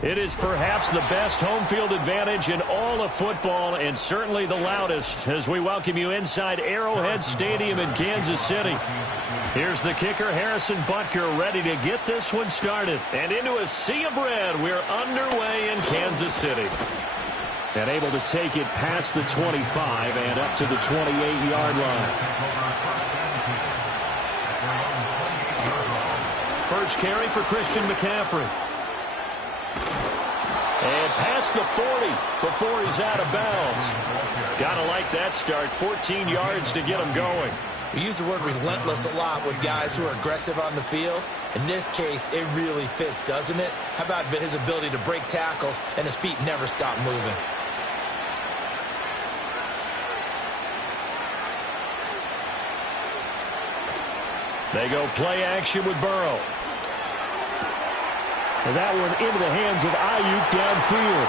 It is perhaps the best home field advantage in all of football, and certainly the loudest, as we welcome you inside Arrowhead Stadium in Kansas City. Here's the kicker, Harrison Butker, ready to get this one started. And into a sea of red, we're underway in Kansas City. And able to take it past the 25 and up to the 28-yard line. First carry for Christian McCaffrey. And past the 40 before he's out of bounds. Gotta like that start. 14 yards to get him going. We use the word relentless a lot with guys who are aggressive on the field. In this case, it really fits, doesn't it? How about his ability to break tackles and his feet never stop moving? They go play action with Burrow. And that one into the hands of Ayuk downfield.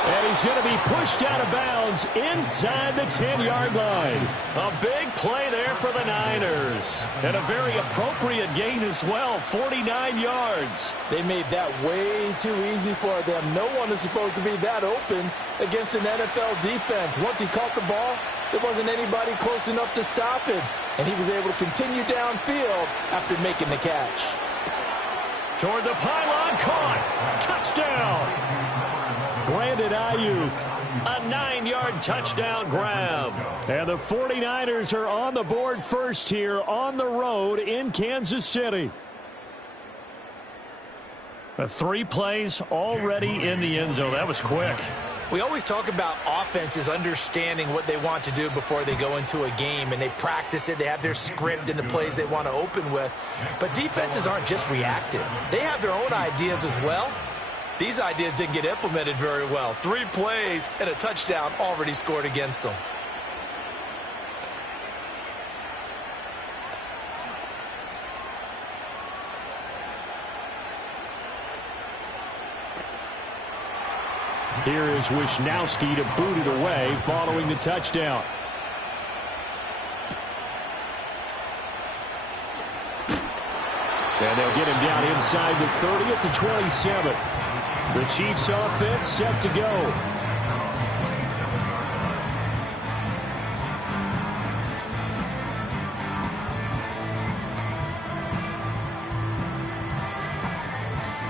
And he's going to be pushed out of bounds inside the 10-yard line. A big play there for the Niners. And a very appropriate gain as well, 49 yards. They made that way too easy for them. No one is supposed to be that open against an NFL defense. Once he caught the ball, there wasn't anybody close enough to stop him. And he was able to continue downfield after making the catch. Toward the pylon, caught. Touchdown. Brandon Ayuk, a 9-yard touchdown grab. And the 49ers are on the board first here on the road in Kansas City. 3 plays already in the end zone. That was quick. We always talk about offenses understanding what they want to do before they go into a game, and they practice it. They have their script and the plays they want to open with. But defenses aren't just reactive. They have their own ideas as well. These ideas didn't get implemented very well. 3 plays and a touchdown already scored against them. Here is Wisnowski to boot it away following the touchdown. And they'll get him down inside the 30 at the 27. The Chiefs offense set to go.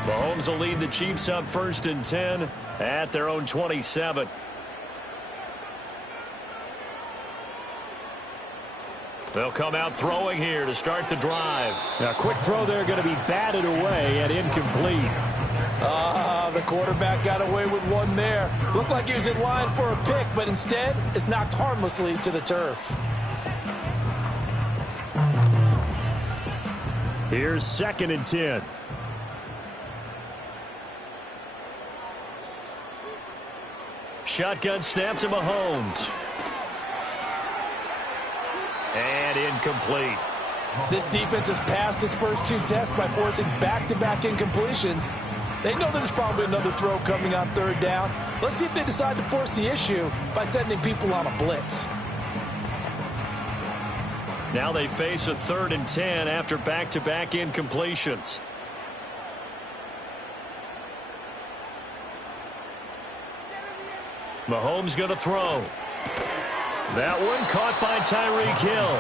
Mahomes will lead the Chiefs up 1st and 10 at their own 27. They'll come out throwing here to start the drive. A quick throw there going to be batted away and incomplete. The quarterback got away with one there. Looked like he was in line for a pick, but instead it's knocked harmlessly to the turf. Here's 2nd and 10. Shotgun snap to Mahomes. And incomplete. This defense has passed its first 2 tests by forcing back-to-back incompletions. They know there's probably another throw coming on 3rd down. Let's see if they decide to force the issue by sending people on a blitz. Now they face a 3rd and 10 after back-to-back incompletions. Mahomes going to throw. That one caught by Tyreek Hill.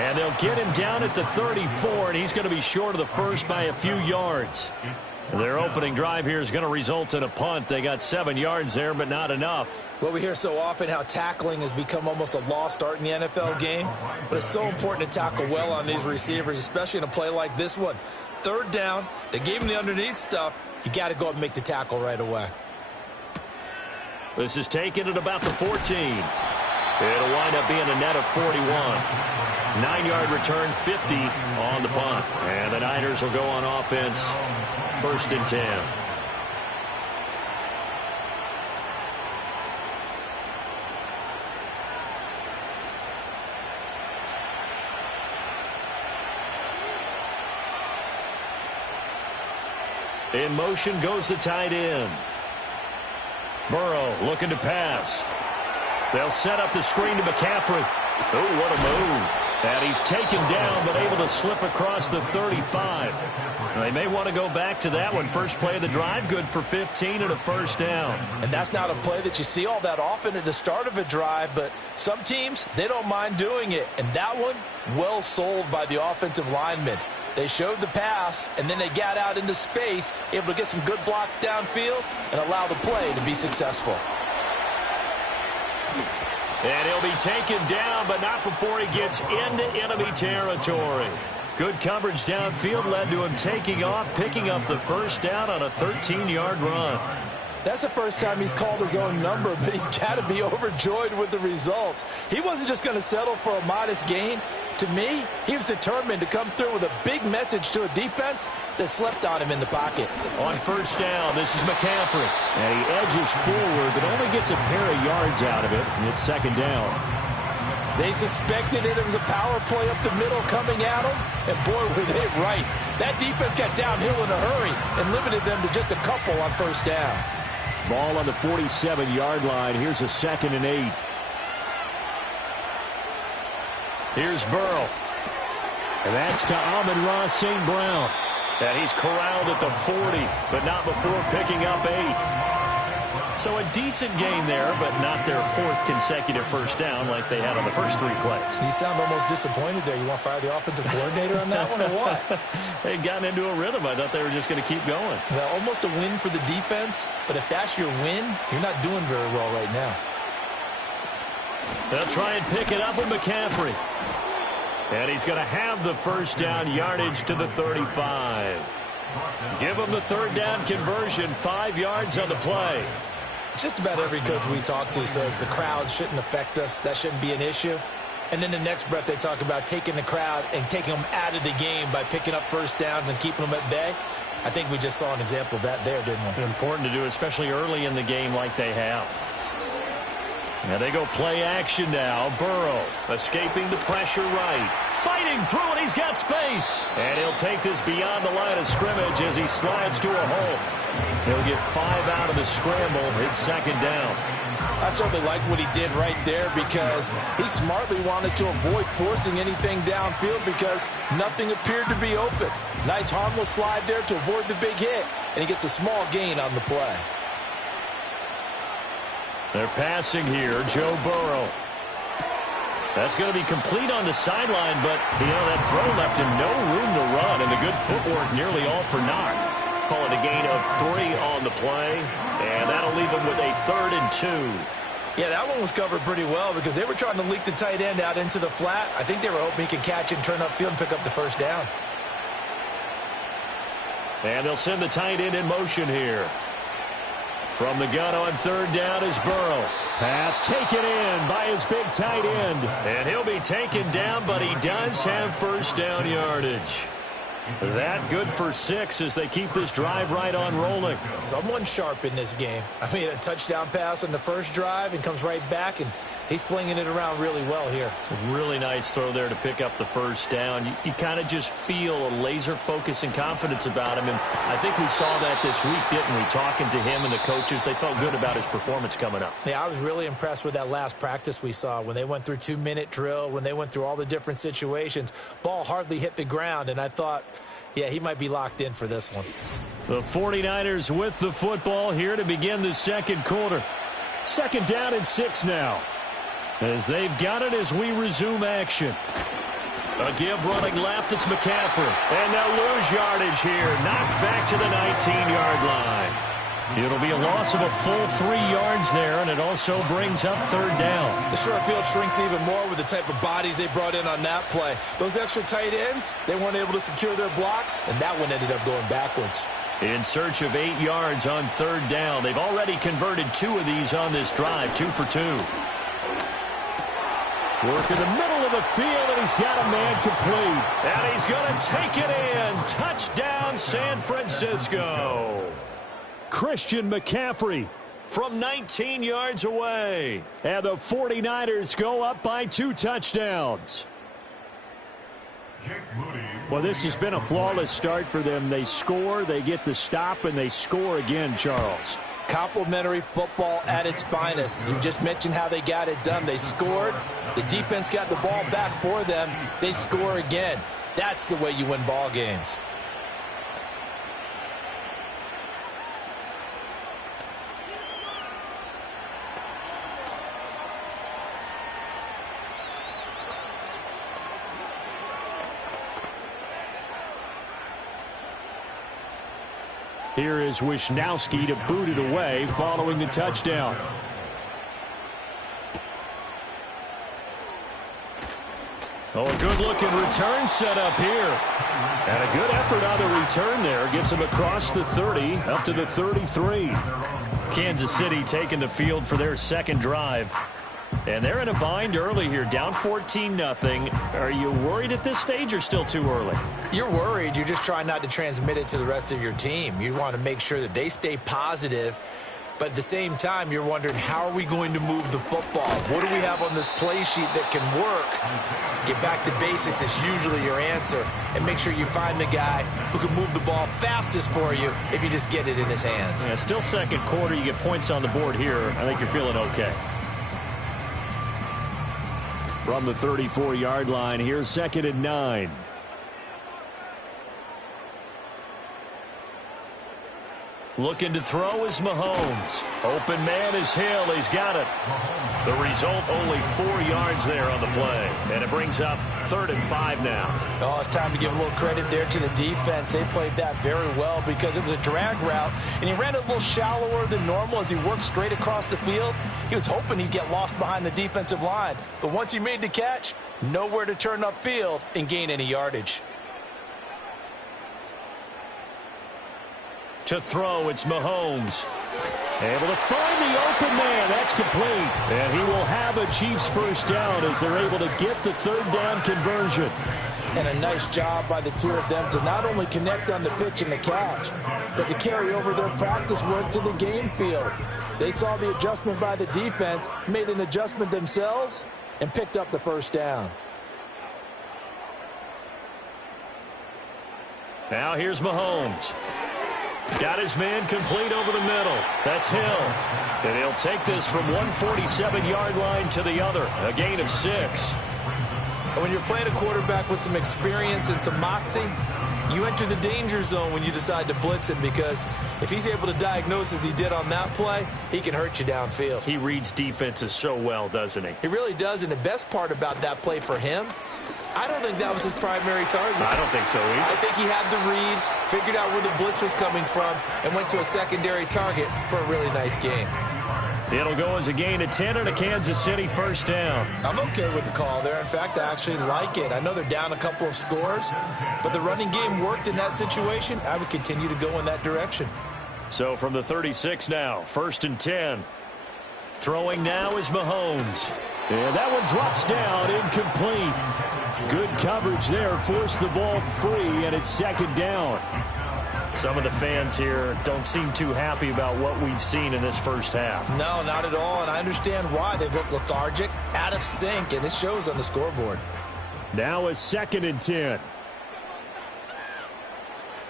And they'll get him down at the 34, and he's going to be short of the first by a few yards. Their opening drive here is going to result in a punt. They got 7 yards there, but not enough. Well, we hear so often how tackling has become almost a lost art in the NFL game. But it's so important to tackle well on these receivers, especially in a play like this one. 3rd down, they gave him the underneath stuff. You got to go up and make the tackle right away. This is taken at about the 14. It'll wind up being a net of 41. 9-yard return, 50 on the punt. And the Niners will go on offense, 1st and 10. In motion goes the tight end. Burrow looking to pass. They'll set up the screen to McCaffrey. Oh, what a move. And he's taken down, but able to slip across the 35. They may want to go back to that one. First play of the drive, good for 15 and a 1st down. And that's not a play that you see all that often at the start of a drive, but some teams, they don't mind doing it. And that one, well sold by the offensive lineman. They showed the pass, and then they got out into space, able to get some good blocks downfield and allow the play to be successful. And he'll be taken down, but not before he gets into enemy territory. Good coverage downfield led to him taking off, picking up the 1st down on a 13-yard run. That's the first time he's called his own number, but he's got to be overjoyed with the results. He wasn't just going to settle for a modest gain. To me, he was determined to come through with a big message to a defense that slept on him in the pocket. On first down, this is McCaffrey. And he edges forward, but only gets a pair of yards out of it. And it's second down. They suspected it was a power play up the middle coming at them, and boy, were they right. That defense got downhill in a hurry and limited them to just a couple on first down. Ball on the 47-yard line. Here's a 2nd and 8. Here's Burrow. And that's to Amon-Ra St. Brown. And he's corralled at the 40, but not before picking up 8. So a decent gain there, but not their 4th consecutive first down like they had on the first 3 plays. You sound almost disappointed there. You want to fire the offensive coordinator on that one or what? They'd gotten into a rhythm. I thought they were just going to keep going. Well, almost a win for the defense, but if that's your win, you're not doing very well right now. They'll try and pick it up with McCaffrey. And he's going to have the first down yardage to the 35. Give him the 3rd down conversion, 5 yards on the play. Just about every coach we talk to says the crowd shouldn't affect us. That shouldn't be an issue. And then the next breath they talk about taking the crowd and taking them out of the game by picking up first downs and keeping them at bay. I think we just saw an example of that there, didn't we? Important to do, especially early in the game like they have. Now they go play action now. Burrow escaping the pressure right. Fighting through it. He's got space. And he'll take this beyond the line of scrimmage as he slides to a hole. He'll get 5 out of the scramble. It's 2nd down. I certainly like what he did right there because he smartly wanted to avoid forcing anything downfield because nothing appeared to be open. Nice harmless slide there to avoid the big hit, and he gets a small gain on the play. They're passing here. Joe Burrow. That's going to be complete on the sideline, but, you know, that throw left him no room to run, and the good footwork nearly all for naught. Call it a gain of 3 on the play, and that'll leave him with a 3rd and 2. Yeah, that one was covered pretty well because they were trying to leak the tight end out into the flat. I think they were hoping he could catch and turn upfield and pick up the first down. And they'll send the tight end in motion here. From the gun on 3rd down is Burrow. Pass taken in by his big tight end. And he'll be taken down, but he does have first down yardage. That good for 6 as they keep this drive right on rolling. Someone sharp in this game. I mean, a touchdown pass on the first drive and comes right back, and he's flinging it around really well here. Really nice throw there to pick up the first down. You kind of just feel a laser focus and confidence about him, and I think we saw that this week, didn't we? Talking to him and the coaches, they felt good about his performance coming up. Yeah, I was really impressed with that last practice we saw when they went through 2-minute drill, when they went through all the different situations. Ball hardly hit the ground, and I thought, yeah, he might be locked in for this one. The 49ers with the football here to begin the 2nd quarter. 2nd down and 6 now. As they've got it as we resume action. A give running left, it's McCaffrey. And they'll lose yardage here. Knocked back to the 19-yard line. It'll be a loss of a full 3 yards there, and it also brings up 3rd down. The short field shrinks even more with the type of bodies they brought in on that play. Those extra tight ends, they weren't able to secure their blocks, and that one ended up going backwards. In search of 8 yards on 3rd down. They've already converted 2 of these on this drive, 2 for 2. Work in the middle of the field, and he's got a man complete. And he's going to take it in. Touchdown, San Francisco. Christian McCaffrey from 19 yards away. And the 49ers go up by 2 touchdowns. Well, this has been a flawless start for them. They score, they get the stop, and they score again, Charles. Complimentary football at its finest. You just mentioned how they got it done. They scored. The defense got the ball back for them. They score again. That's the way you win ball games. Here is Wisnowski to boot it away following the touchdown. Oh, a good-looking return set up here. And a good effort on the return there. Gets him across the 30, up to the 33. Kansas City taking the field for their 2nd drive. And they're in a bind early here, down 14-0. Are you worried at this stage or still too early? You're worried. You're just trying not to transmit it to the rest of your team. You want to make sure that they stay positive. But at the same time, you're wondering, how are we going to move the football? What do we have on this play sheet that can work? Get back to basics is usually your answer. And make sure you find the guy who can move the ball fastest for you if you just get it in his hands. Yeah, still second quarter. You get points on the board here. I think you're feeling okay. From the 34-yard line, here's 2nd and 9. Looking to throw is Mahomes. Open man is Hill. He's got it. The result, only 4 yards there on the play. And it brings up 3rd and 5 now. Oh, it's time to give a little credit there to the defense. They played that very well because it was a drag route, and he ran it a little shallower than normal as he worked straight across the field. He was hoping he'd get lost behind the defensive line. But once he made the catch, nowhere to turn upfield and gain any yardage. To throw, it's Mahomes. Able to find the open man. That's complete. And he will have a Chiefs first down as they're able to get the 3rd down conversion. And a nice job by the two of them to not only connect on the pitch and the catch, but to carry over their practice work to the game field. They saw the adjustment by the defense, made an adjustment themselves, and picked up the first down. Now here's Mahomes. Got his man complete over the middle. That's Hill. And he'll take this from 147-yard line to the other. A gain of 6. And when you're playing a quarterback with some experience and some moxie, you enter the danger zone when you decide to blitz him, because if he's able to diagnose as he did on that play, he can hurt you downfield. He reads defenses so well, doesn't he? He really does, and the best part about that play for him, I don't think that was his primary target. I don't think so either. I think he had the read, figured out where the blitz was coming from, and went to a secondary target for a really nice game. It'll go as a gain of 10 and a Kansas City first down. I'm okay with the call there. In fact, I actually like it. I know they're down a couple of scores, but the running game worked in that situation. I would continue to go in that direction. So from the 36 now, 1st and 10. Throwing now is Mahomes. And that one drops down, incomplete. Good coverage there, forced the ball free, and it's 2nd down. Some of the fans here don't seem too happy about what we've seen in this first half. No, not at all, and I understand why. They've looked lethargic, out of sync, and it shows on the scoreboard. Now is 2nd and 10.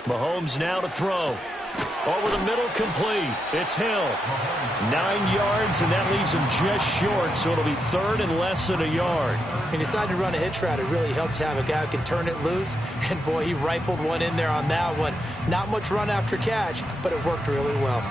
Mahomes now to throw. Over the middle, complete. It's Hill. 9 yards, and that leaves him just short, so it'll be 3rd and less than a yard. He decided to run a hitch route. It really helped to have a guy who can turn it loose, and boy, he rifled one in there on that one. Not much run after catch, but it worked really well.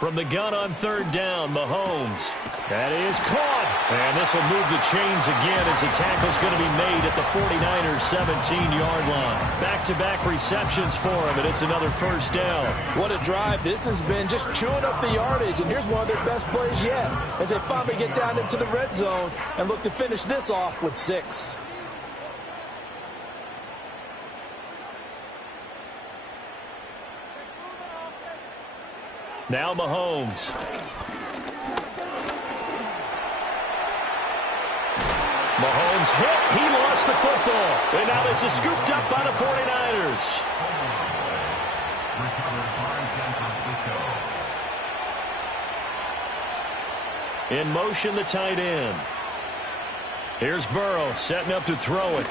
From the gun on 3rd down, Mahomes. That is caught. And this will move the chains again as the tackle's going to be made at the 49ers' 17-yard line. Back-to-back receptions for him, and it's another first down. What a drive this has been, just chewing up the yardage. And here's one of their best plays yet as they finally get down into the red zone and look to finish this off with 6. Now Mahomes. Mahomes hit. He lost the football. And now this is scooped up by the 49ers. In motion, the tight end. Here's Burrow setting up to throw it.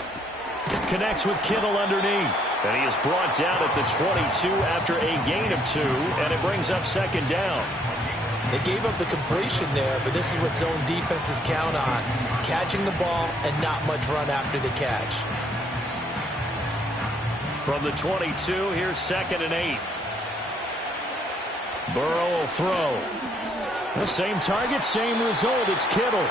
Connects with Kittle underneath. And he is brought down at the 22 after a gain of 2, and it brings up 2nd down. They gave up the completion there, but this is what zone defenses count on. Catching the ball and not much run after the catch. From the 22, here's 2nd and 8. Burrow will throw. The same target, same result. It's Kittle.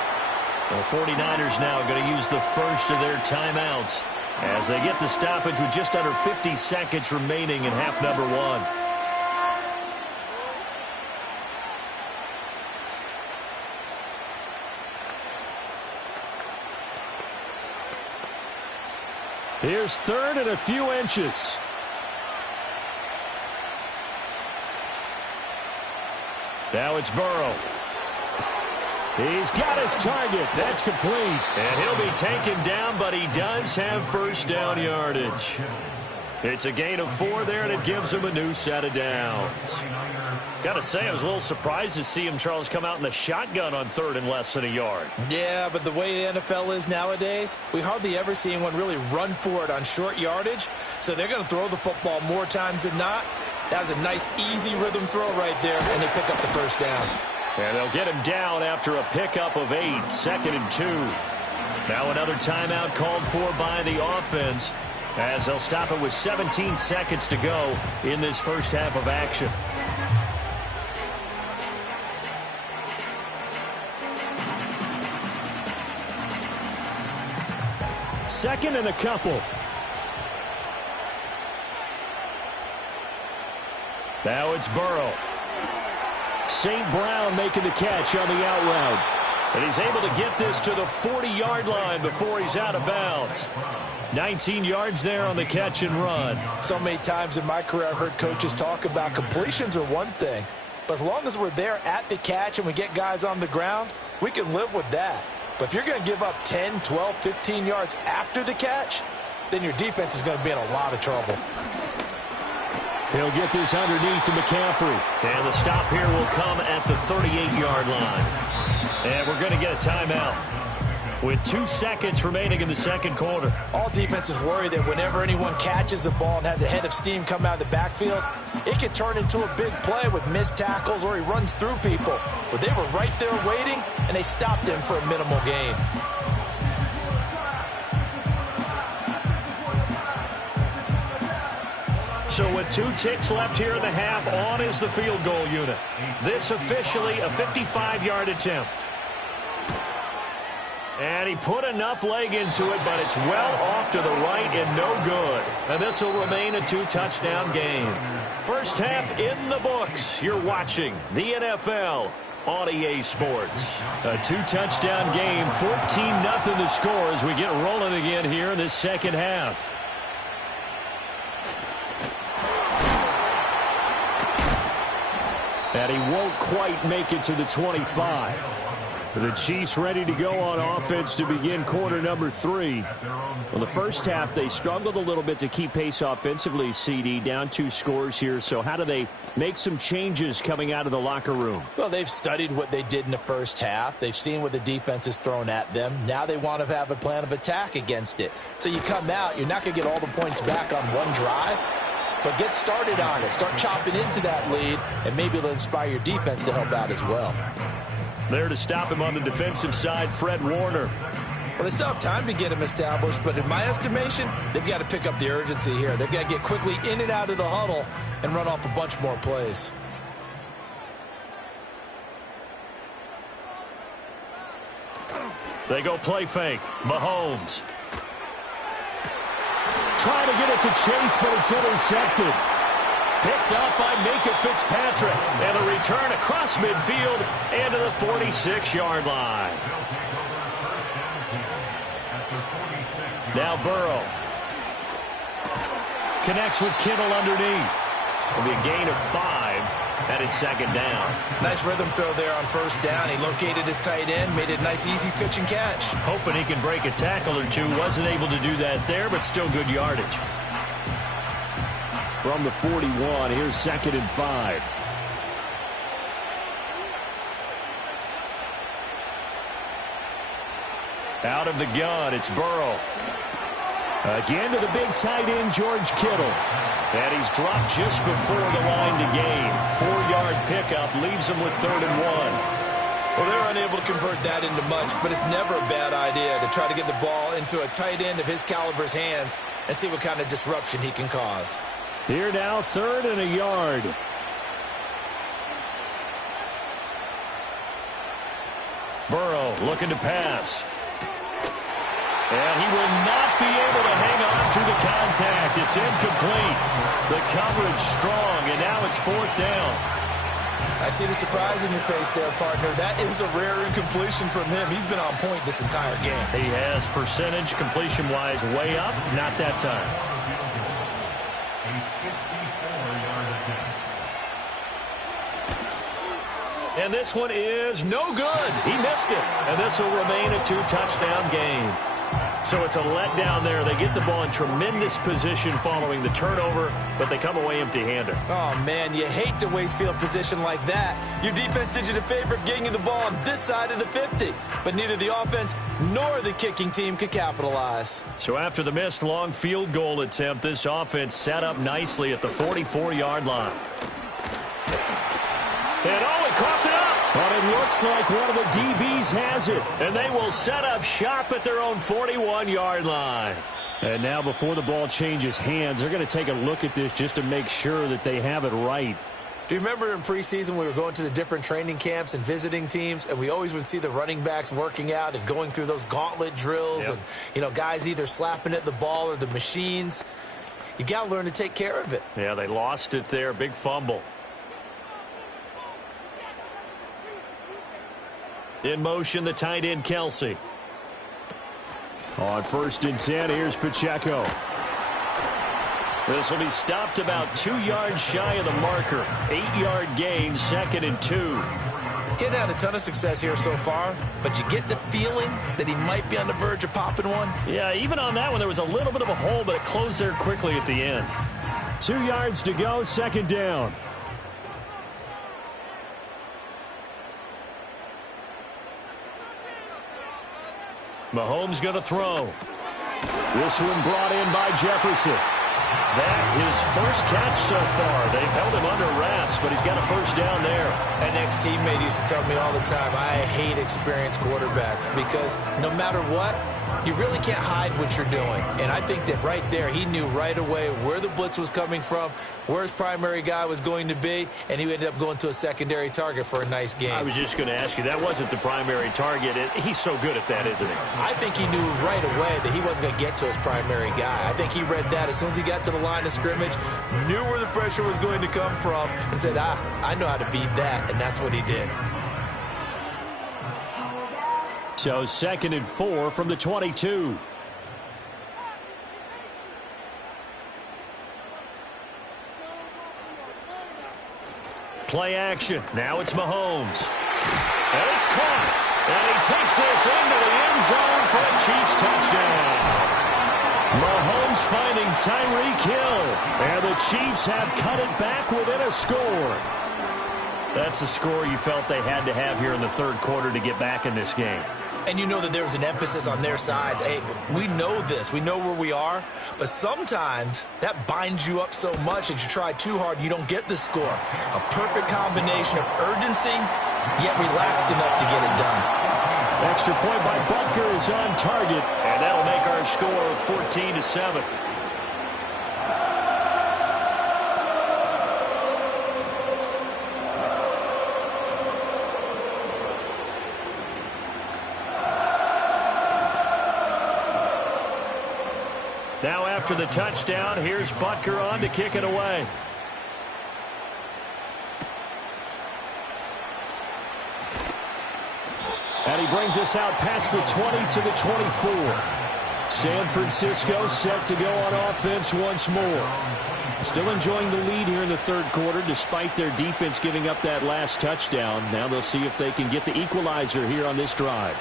The 49ers now going to use the first of their timeouts as they get the stoppage with just under 50 seconds remaining in half number one. Here's third and a few inches. Now it's Burrow. He's got his target. That's complete. And he'll be taken down, but he does have first down yardage. It's a gain of 4 there, and it gives him a new set of downs. Got to say, I was a little surprised to see him, Charles, come out in the shotgun on third and less than a yard. Yeah, but the way the NFL is nowadays, we hardly ever see anyone really run for it on short yardage. So they're going to throw the football more times than not. That was a nice, easy rhythm throw right there, and they pick up the first down. And they'll get him down after a pickup of 8, second and 2. Now another timeout called for by the offense as they'll stop it with 17 seconds to go in this first half of action. Second and a couple. Now it's Burrow. St. Brown making the catch on the out route. And he's able to get this to the 40-yard line before he's out of bounds. 19 yards there on the catch and run. So many times in my career I've heard coaches talk about completions are one thing. But as long as we're there at the catch and we get guys on the ground, we can live with that. But if you're going to give up 10, 12, 15 yards after the catch, then your defense is going to be in a lot of trouble. He'll get this underneath to McCaffrey. And the stop here will come at the 38-yard line. And we're going to get a timeout with 2 seconds remaining in the second quarter. All defenses worry that whenever anyone catches the ball and has a head of steam come out of the backfield, it can turn into a big play with missed tackles or he runs through people. But they were right there waiting, and they stopped him for a minimal gain. So with 2 ticks left here in the half, on is the field goal unit. This officially a 55-yard attempt. And he put enough leg into it, but it's well off to the right and no good. And this will remain a 2-touchdown game. First half in the books. You're watching the NFL on EA Sports. A 2-touchdown game, 14-0 the score as we get rolling again here in this second half. And he won't quite make it to the 25. The Chiefs ready to go on offense to begin quarter number 3. Well, the first half, they struggled a little bit to keep pace offensively, CD, down 2 scores here. So how do they make some changes coming out of the locker room? Well, they've studied what they did in the first half. They've seen what the defense has thrown at them. Now they want to have a plan of attack against it. So you come out, you're not going to get all the points back on one drive, but get started on it. Start chopping into that lead, and maybe it'll inspire your defense to help out as well. There to stop him on the defensive side, Fred Warner. Well, they still have time to get him established, but in my estimation, they've got to pick up the urgency here. They've got to get quickly in and out of the huddle and run off a bunch more plays. They go play fake. Mahomes. Trying to get it to Chase, but it's intercepted. Picked up by Minka Fitzpatrick. And a return across midfield and to the 46-yard line. Now Burrow. Connects with Kittle underneath. It'll be a gain of 5, and it's second down. Nice rhythm throw there on first down. He located his tight end, made it a nice easy pitch and catch. Hoping he can break a tackle or two. Wasn't able to do that there, but still good yardage. From the 41, here's second and 5. Out of the gun, it's Burrow. Again to the big tight end, George Kittle. And he's dropped just before the line to gain. 4-yard pickup leaves him with 3rd and 1. Well, they're unable to convert that into much, but it's never a bad idea to try to get the ball into a tight end of his caliber's hands and see what kind of disruption he can cause. Here now, 3rd and a yard. Burrow looking to pass. And he will not be able to hang on through the contact. It's incomplete. The coverage strong, and now it's 4th down. I see the surprise in your face there, partner. That is a rare incompletion from him. He's been on point this entire game. He has percentage completion-wise way up. Not that time. And this one is no good. He missed it. And this will remain a 2-touchdown game. So it's a letdown there. They get the ball in tremendous position following the turnover, but they come away empty-handed. Oh, man, you hate to waste field position like that. Your defense did you the favor getting you the ball on this side of the 50. But neither the offense nor the kicking team could capitalize. So after the missed long field goal attempt, this offense set up nicely at the 44-yard line. And he coughed it up. But it looks like one of the DBs has it. And they will set up shop at their own 41-yard line. And now before the ball changes hands, they're going to take a look at this just to make sure that they have it right. Do you remember in preseason we were going to the different training camps and visiting teams, and we always would see the running backs working out and going through those gauntlet drills, and, you know, guys either slapping at the ball or the machines. You got to learn to take care of it. Yeah, they lost it there. Big fumble. In motion, the tight end, Kelsey. On 1st and 10, here's Pacheco. This will be stopped about 2 yards shy of the marker. 8-yard gain, 2nd and 2. Getting had a ton of success here so far, but you get the feeling that he might be on the verge of popping one? Yeah, even on that one, there was a little bit of a hole, but it closed there quickly at the end. 2 yards to go, 2nd down. Mahomes going to throw. This one brought in by Jefferson. That his first catch so far. They've held him under wraps, but he's got a 1st down there. An ex-teammate used to tell me all the time, I hate experienced quarterbacks because no matter what, you really can't hide what you're doing. And I think that right there, he knew right away where the blitz was coming from, where his primary guy was going to be, and he ended up going to a secondary target for a nice game. I was just going to ask you, that wasn't the primary target. He's so good at that, isn't he? I think he knew right away that he wasn't going to get to his primary guy. I think he read that as soon as he got to the line of scrimmage, knew where the pressure was going to come from, and said, I know how to beat that, and that's what he did. So 2nd and 4 from the 22. Play action. Now it's Mahomes. And it's caught. And he takes this into the end zone for a Chiefs touchdown. Mahomes finding Tyreek Hill. And the Chiefs have cut it back within a score. That's a score you felt they had to have here in the 3rd quarter to get back in this game. And you know that there's an emphasis on their side. Hey, we know this. We know where we are. But sometimes that binds you up so much that you try too hard, you don't get the score. A perfect combination of urgency, yet relaxed enough to get it done. Extra point by Butker is on target. And that'll make our score 14-7. Now after the touchdown, here's Butker on to kick it away. And he brings us out past the 20 to the 24. San Francisco set to go on offense once more. Still enjoying the lead here in the 3rd quarter despite their defense giving up that last touchdown. Now they'll see if they can get the equalizer here on this drive.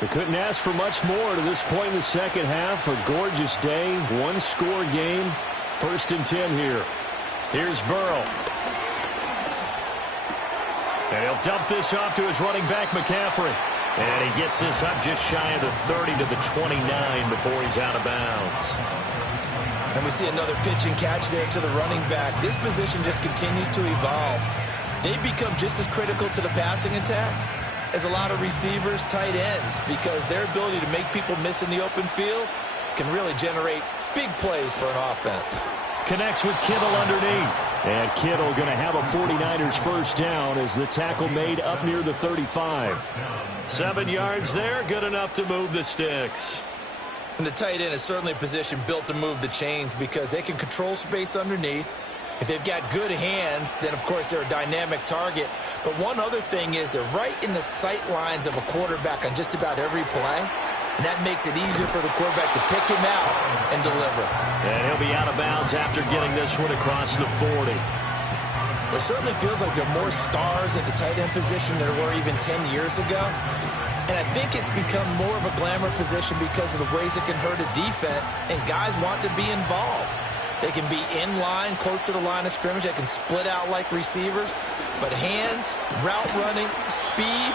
They couldn't ask for much more to this point in the 2nd half. A gorgeous day, 1-score game. 1st and 10 here. Here's Burrow. And he'll dump this off to his running back, McCaffrey. And he gets this up just shy of the 30 to the 29 before he's out of bounds. And we see another pitch and catch there to the running back. This position just continues to evolve. They become just as critical to the passing attack as a lot of receivers, tight ends, because their ability to make people miss in the open field can really generate big plays for an offense. Connects with Kittle underneath. And Kittle going to have a 49ers first down as the tackle made up near the 35. 7 yards there, good enough to move the sticks. And the tight end is certainly a position built to move the chains because they can control space underneath. If they've got good hands, then, of course, they're a dynamic target. But one other thing is they're right in the sight lines of a quarterback on just about every play. And that makes it easier for the quarterback to pick him out and deliver. And he'll be out of bounds after getting this one across the 40. It certainly feels like there are more stars at the tight end position than there were even 10 years ago. And I think it's become more of a glamour position because of the ways it can hurt a defense, and guys want to be involved. They can be in line, close to the line of scrimmage. They can split out like receivers. But hands, route running, speed,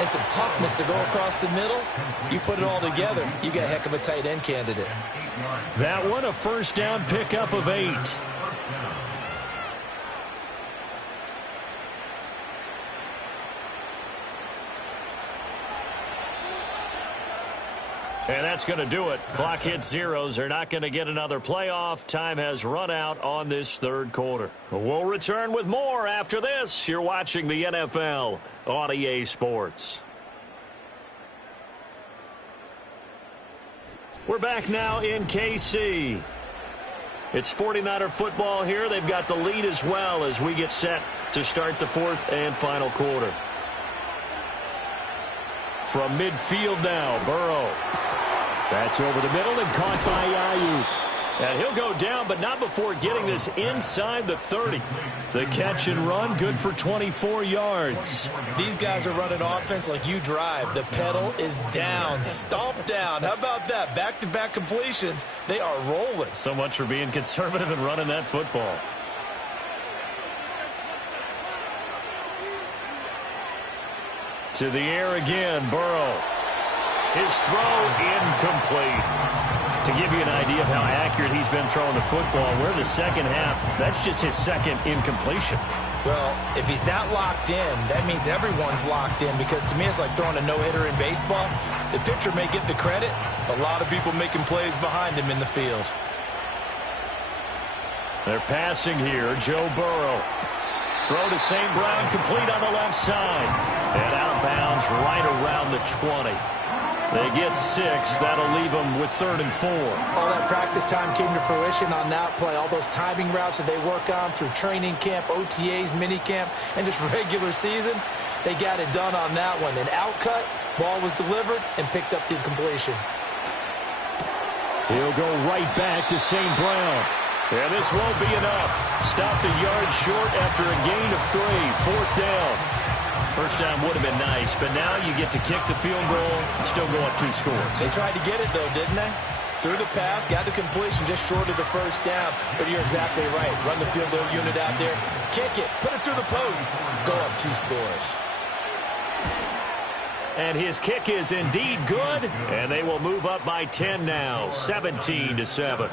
and some toughness to go across the middle, you put it all together, you got a heck of a tight end candidate. That one, a first down pickup of 8. And that's going to do it. Clock hits zeros. They're not going to get another playoff. Time has run out on this third quarter. We'll return with more after this. You're watching the NFL on EA Sports. We're back now in KC. It's 49er football here. They've got the lead as well as we get set to start the fourth and final quarter. From midfield now, Burrow. That's over the middle and caught by Ayuk. And he'll go down, but not before getting this inside the 30. The catch and run, good for 24 yards. These guys are running offense like you drive. The pedal is down, stomp down. How about that? Back-to-back completions. They are rolling. So much for being conservative and running that football. To the air again, Burrow. His throw incomplete. To give you an idea of how accurate he's been throwing the football, we're the second half. That's just his second incompletion. Well, if he's not locked in, that means everyone's locked in, because to me it's like throwing a no-hitter in baseball. The pitcher may get the credit, but a lot of people making plays behind him in the field. They're passing here. Joe Burrow. Throw to St. Brown, complete on the left side. And out of bounds right around the 20. They get 6. That'll leave them with 3rd and 4. All that practice time came to fruition on that play. All those timing routes that they work on through training camp, OTAs, mini camp, and just regular season, they got it done on that one. An outcut, ball was delivered, and picked up the completion. He'll go right back to St. Brown. And this won't be enough. Stopped a yard short after a gain of 3. 4th down. First down would have been nice, but now you get to kick the field goal, still go up 2 scores. They tried to get it, though, didn't they? Threw the pass, got the completion just short of the first down. But you're exactly right. Run the field goal unit out there, kick it, put it through the post, go up 2 scores. And his kick is indeed good, and they will move up by 10 now, 17-7.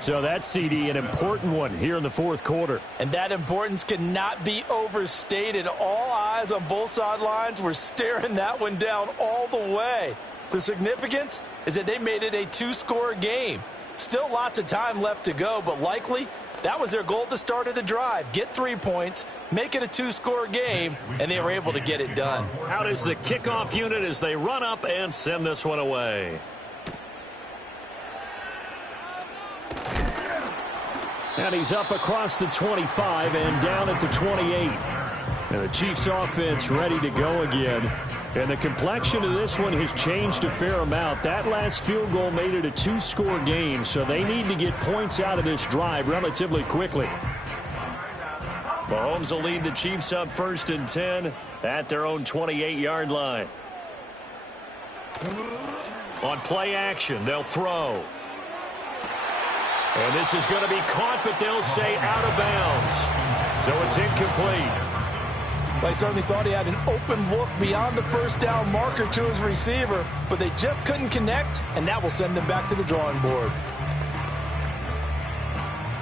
So that's, CD, an important one here in the fourth quarter. And that importance cannot be overstated. All eyes on both sidelines were staring that one down all the way. The significance is that they made it a 2-score game. Still lots of time left to go, but likely that was their goal at the start of the drive. Get 3 points, make it a 2-score game, and they were able to get it done. Out is the kickoff unit as they run up and send this one away. And he's up across the 25 and down at the 28. And the Chiefs offense ready to go again. And the complexion of this one has changed a fair amount. That last field goal made it a 2-score game, so they need to get points out of this drive relatively quickly. Mahomes will lead the Chiefs up 1st and 10 at their own 28-yard line. On play action, they'll throw. And this is going to be caught, but they'll say out of bounds. So it's incomplete. Well, he certainly thought he had an open look beyond the first down marker to his receiver, but they just couldn't connect, and that will send them back to the drawing board.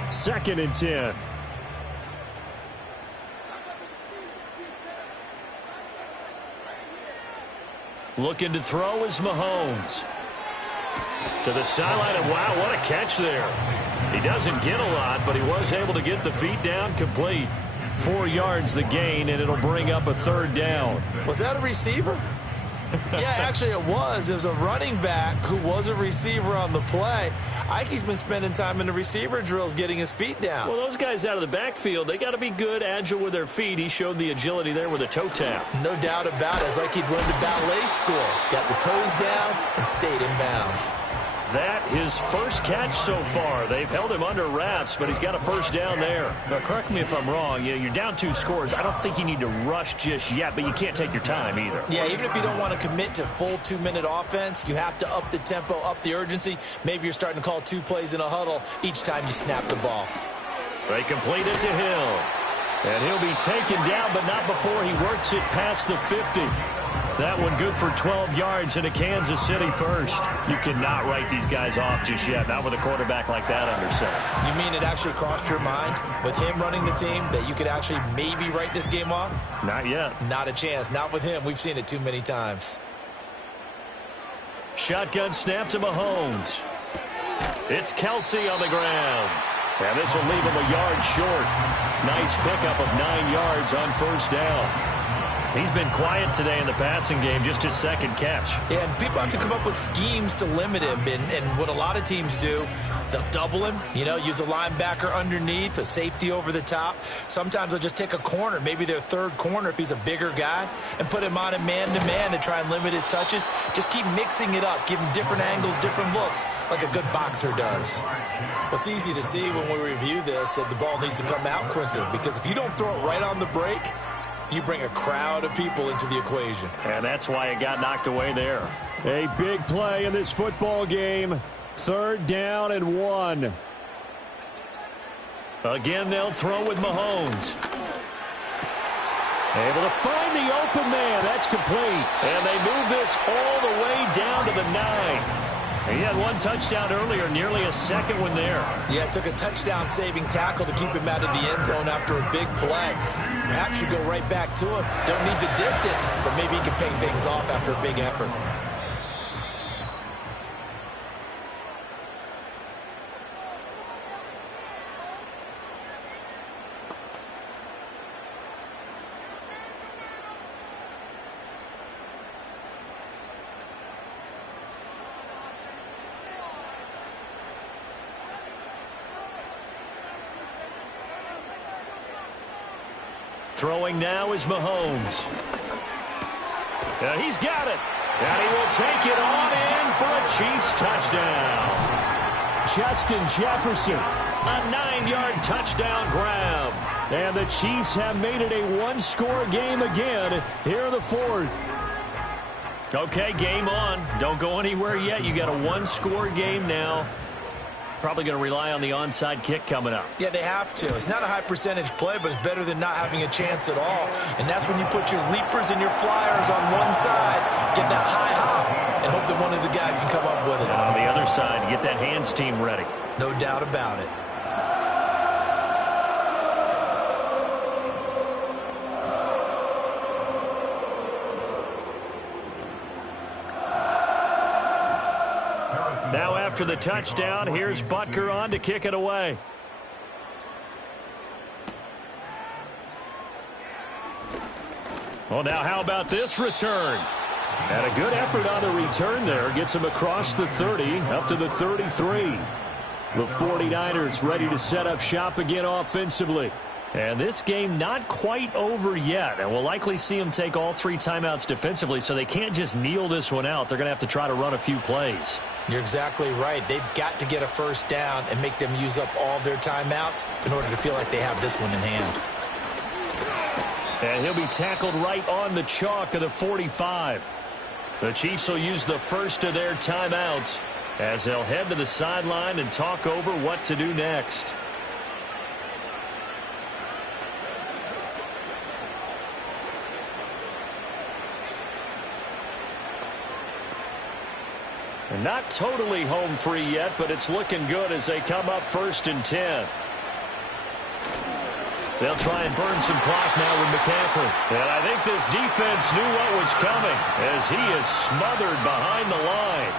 2nd and 10. Looking to throw is Mahomes. To the sideline, and wow, what a catch there. He doesn't get a lot, but he was able to get the feet down complete. 4 yards the gain, and it'll bring up a 3rd down. Was that a receiver? Yeah, actually it was. It was a running back who was a receiver on the play. Ikey's been spending time in the receiver drills getting his feet down. Well, those guys out of the backfield, they got to be good, agile with their feet. He showed the agility there with a toe tap. No doubt about it. It's like he'd run to ballet school. Got the toes down and stayed in bounds. That his first catch so far. They've held him under wraps, but he's got a 1st down there. But correct me if I'm wrong. You're down 2 scores. I don't think you need to rush just yet, but you can't take your time either. Yeah, even if you don't want to commit to full 2-minute offense, you have to up the tempo, up the urgency. Maybe you're starting to call 2 plays in a huddle each time you snap the ball. They complete it to Hill. And he'll be taken down, but not before he works it past the 50. That one good for 12 yards and a Kansas City first. You cannot write these guys off just yet, not with a quarterback like that under center. You mean it actually crossed your mind with him running the team that you could actually maybe write this game off? Not yet. Not a chance. Not with him. We've seen it too many times. Shotgun snap to Mahomes. It's Kelsey on the ground. And this will leave him a yard short. Nice pickup of 9 yards on 1st down. He's been quiet today in the passing game, just his 2nd catch. Yeah, and people have to come up with schemes to limit him. And what a lot of teams do, they'll double him, use a linebacker underneath, a safety over the top. Sometimes they'll just take a corner, maybe their 3rd corner if he's a bigger guy, and put him on a man-to-man to try and limit his touches. Just keep mixing it up, give him different angles, different looks, like a good boxer does. It's easy to see when we review this that the ball needs to come out quicker, because if you don't throw it right on the break, you bring a crowd of people into the equation. And that's why it got knocked away there. A big play in this football game. 3rd down and 1. Again, they'll throw with Mahomes. Able to find the open man. That's complete. And they move this all the way down to the 9. He had 1 touchdown earlier, nearly a 2nd one there. Yeah, it took a touchdown-saving tackle to keep him out of the end zone after a big play. Perhaps you go right back to him. Don't need the distance, but maybe he can pay things off after a big effort. Throwing now is Mahomes. He's got it. And he will take it on in for a Chiefs touchdown. Justin Jefferson, a 9-yard touchdown grab. And the Chiefs have made it a 1-score game again here in the 4th. Okay, game on. Don't go anywhere yet. You got a 1-score game now. Probably going to rely on the onside kick coming up. Yeah, they have to. It's not a high percentage play, but it's better than not having a chance at all. And that's when you put your leapers and your flyers on one side, get that high hop, and hope that one of the guys can come up with it. And on the other side, get that hands team ready. No doubt about it. Now after the touchdown, here's Butker on to kick it away. Well, now how about this return? And a good effort on the return there. Gets him across the 30, up to the 33. The 49ers ready to set up shop again offensively. And this game not quite over yet. And we'll likely see them take all 3 timeouts defensively, so they can't just kneel this one out. They're going to have to try to run a few plays. You're exactly right. They've got to get a first down and make them use up all their timeouts in order to feel like they have this one in hand. And he'll be tackled right on the chalk of the 45. The Chiefs will use the first of their timeouts as they'll head to the sideline and talk over what to do next. And not totally home free yet, but it's looking good as they come up 1st and 10. They'll try and burn some clock now with McCaffrey. And I think this defense knew what was coming as he is smothered behind the line.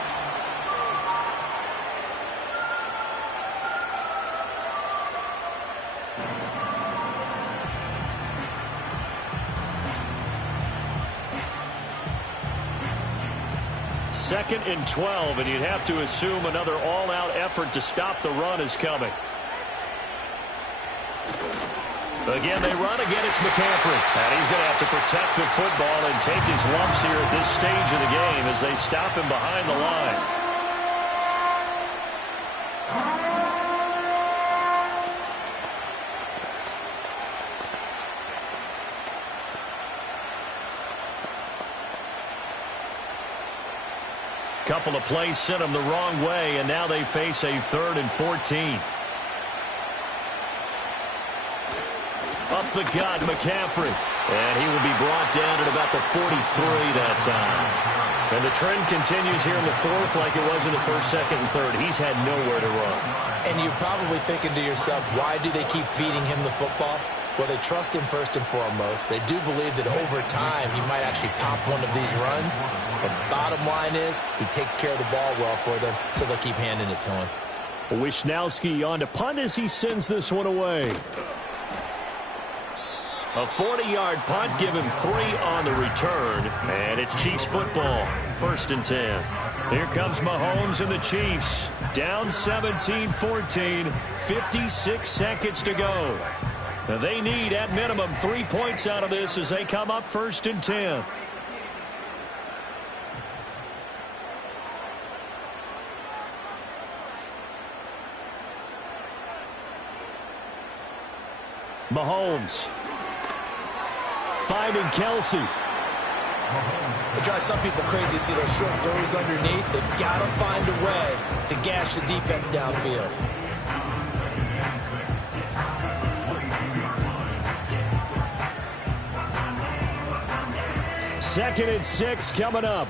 2nd and 12, and you'd have to assume another all-out effort to stop the run is coming. Again, they run. Again, it's McCaffrey. And he's going to have to protect the football and take his lumps here at this stage of the game as they stop him behind the line. Couple of plays sent them the wrong way, and now they face a 3rd and 14. Up the gut, McCaffrey. And he will be brought down at about the 43 that time. And the trend continues here in the 4th like it was in the 1st, 2nd, and 3rd. He's had nowhere to run. And you're probably thinking to yourself, why do they keep feeding him the football? Well, they trust him first and foremost. They do believe that over time he might actually pop one of these runs. But bottom line is he takes care of the ball well for them, so they'll keep handing it to him. Wisnowski on to punt as he sends this one away. A 40-yard punt, give him 3 on the return. And it's Chiefs football, 1st and 10. Here comes Mahomes and the Chiefs. Down 17-14, 56 seconds to go. Now they need, at minimum, 3 points out of this as they come up 1st and 10. Mahomes. Finding Kelsey. It drives some people crazy to see those short throws underneath. They've got to find a way to gash the defense downfield. Second and 6 coming up.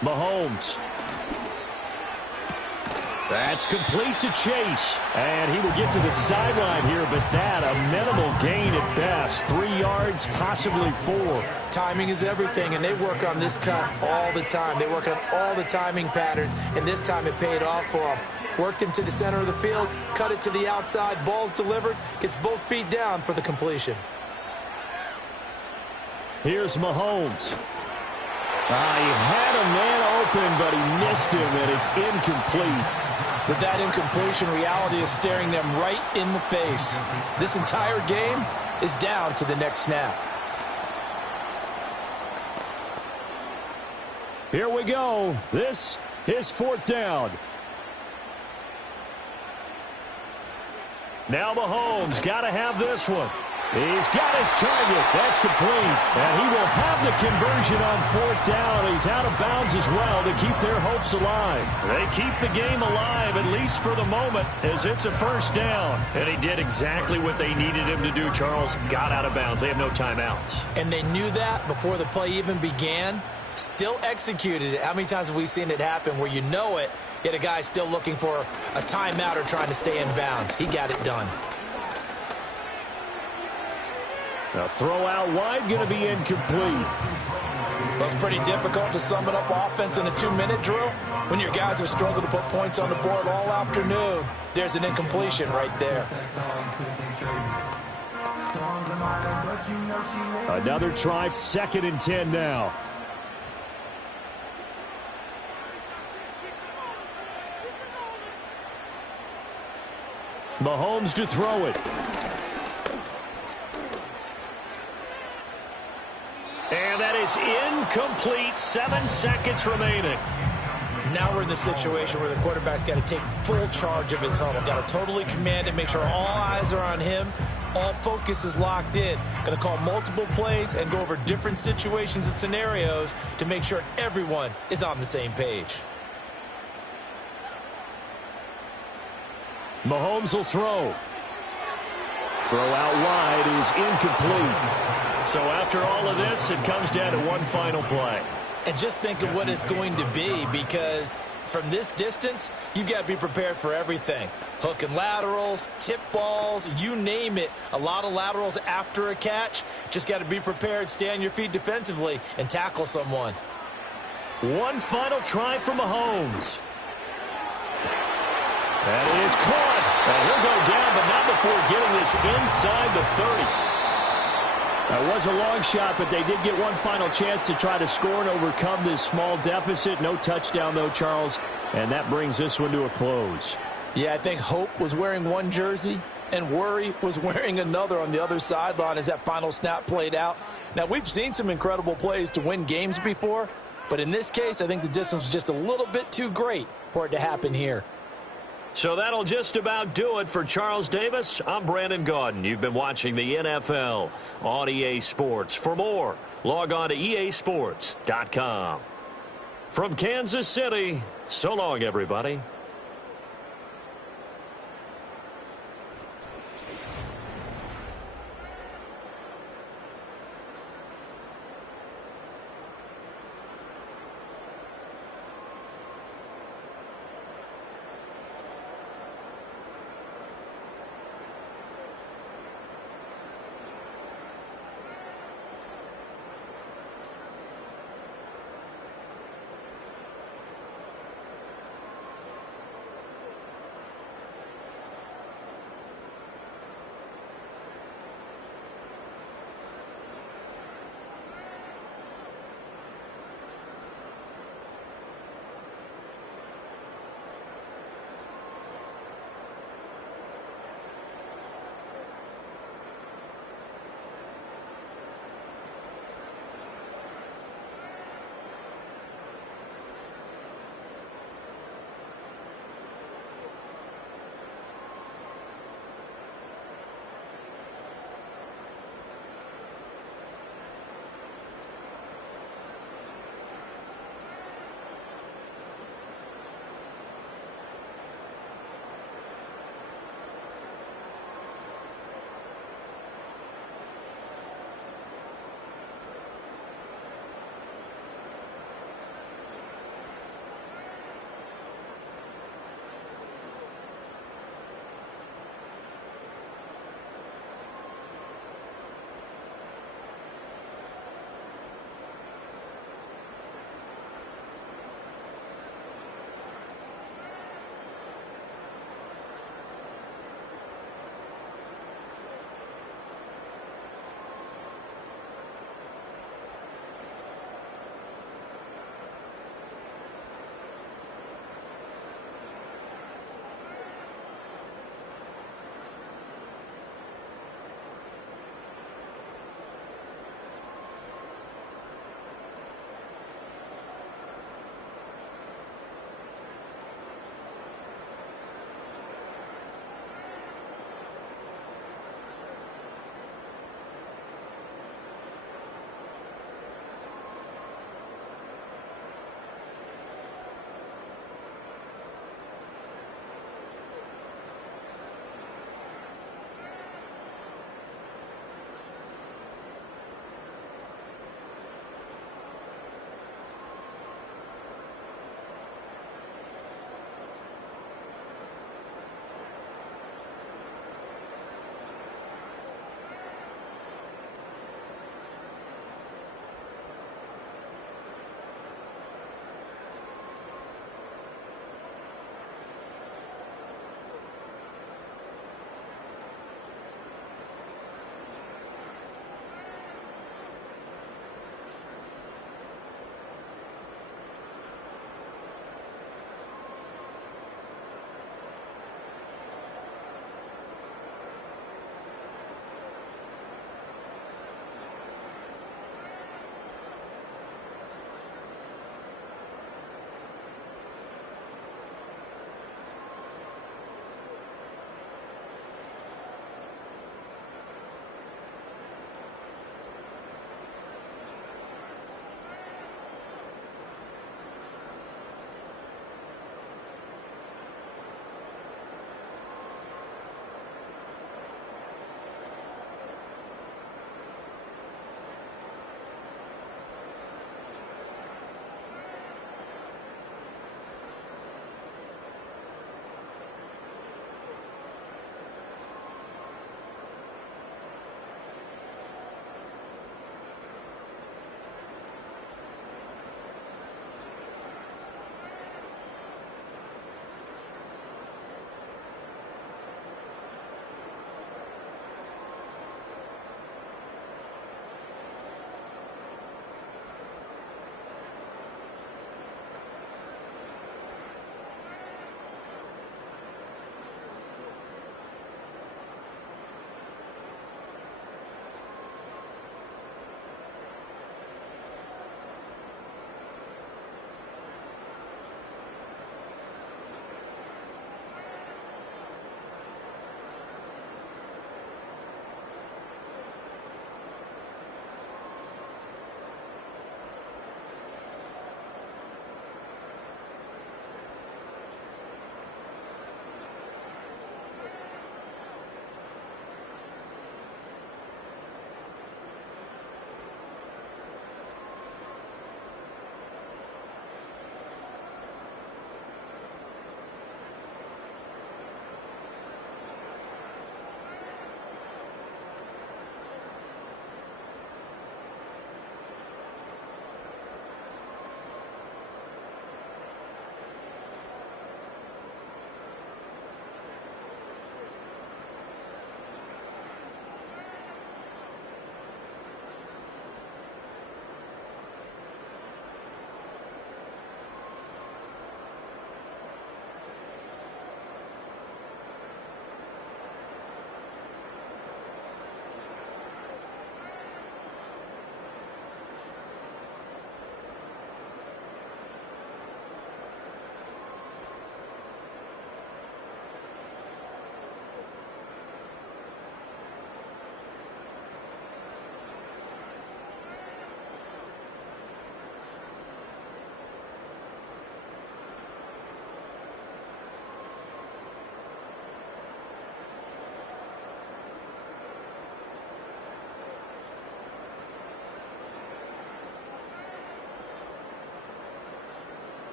Mahomes. That's complete to Chase. And he will get to the sideline here, but that a minimal gain at best. 3 yards, possibly 4. Timing is everything, and they work on this cut all the time. They work on all the timing patterns, and this time it paid off for them. Worked him to the center of the field, cut it to the outside, ball's delivered, gets both feet down for the completion. Here's Mahomes. He had a man open, but he missed him, and it's incomplete. With that incompletion, reality is staring them right in the face. This entire game is down to the next snap. Here we go. This is 4th down. Now Mahomes got to have this one. He's got his target. That's complete. And he will have the conversion on 4th down. He's out of bounds as well to keep their hopes alive. They keep the game alive, at least for the moment, as it's a 1st down. And he did exactly what they needed him to do, Charles. Got out of bounds. They have no timeouts. And they knew that before the play even began. Still executed it. How many times have we seen it happen where you know it, yet a guy still looking for a timeout or trying to stay in bounds? He got it done. Now throw out wide, going to be incomplete. Well, it's pretty difficult to sum it up offense in a 2-minute drill when your guys have struggled to put points on the board all afternoon. There's an incompletion right there. Another try, 2nd and 10 now. Mahomes to throw it. And that is incomplete. 7 seconds remaining. Now we're in the situation where the quarterback's got to take full charge of his huddle. Got to totally command it, make sure all eyes are on him. All focus is locked in. Going to call multiple plays and go over different situations and scenarios to make sure everyone is on the same page. Mahomes will throw. Throw out wide is incomplete. So after all of this, it comes down to one final play. And just think of what it's going to be, because from this distance, you've got to be prepared for everything. Hook and laterals, tip balls, you name it. A lot of laterals after a catch. Just got to be prepared, stay on your feet defensively, and tackle someone. One final try for Mahomes. That is caught. And he'll go down, but not before getting this inside the 30. It was a long shot, but they did get one final chance to try to score and overcome this small deficit. No touchdown, though, Charles, and that brings this one to a close. Yeah, I think Hope was wearing one jersey and Worry was wearing another on the other sideline as that final snap played out. Now, we've seen some incredible plays to win games before, but in this case, I think the distance was just a little bit too great for it to happen here. So that'll just about do it for Charles Davis. I'm Brandon Gaudin. You've been watching the NFL on EA Sports. For more, log on to easports.com. From Kansas City, so long, everybody.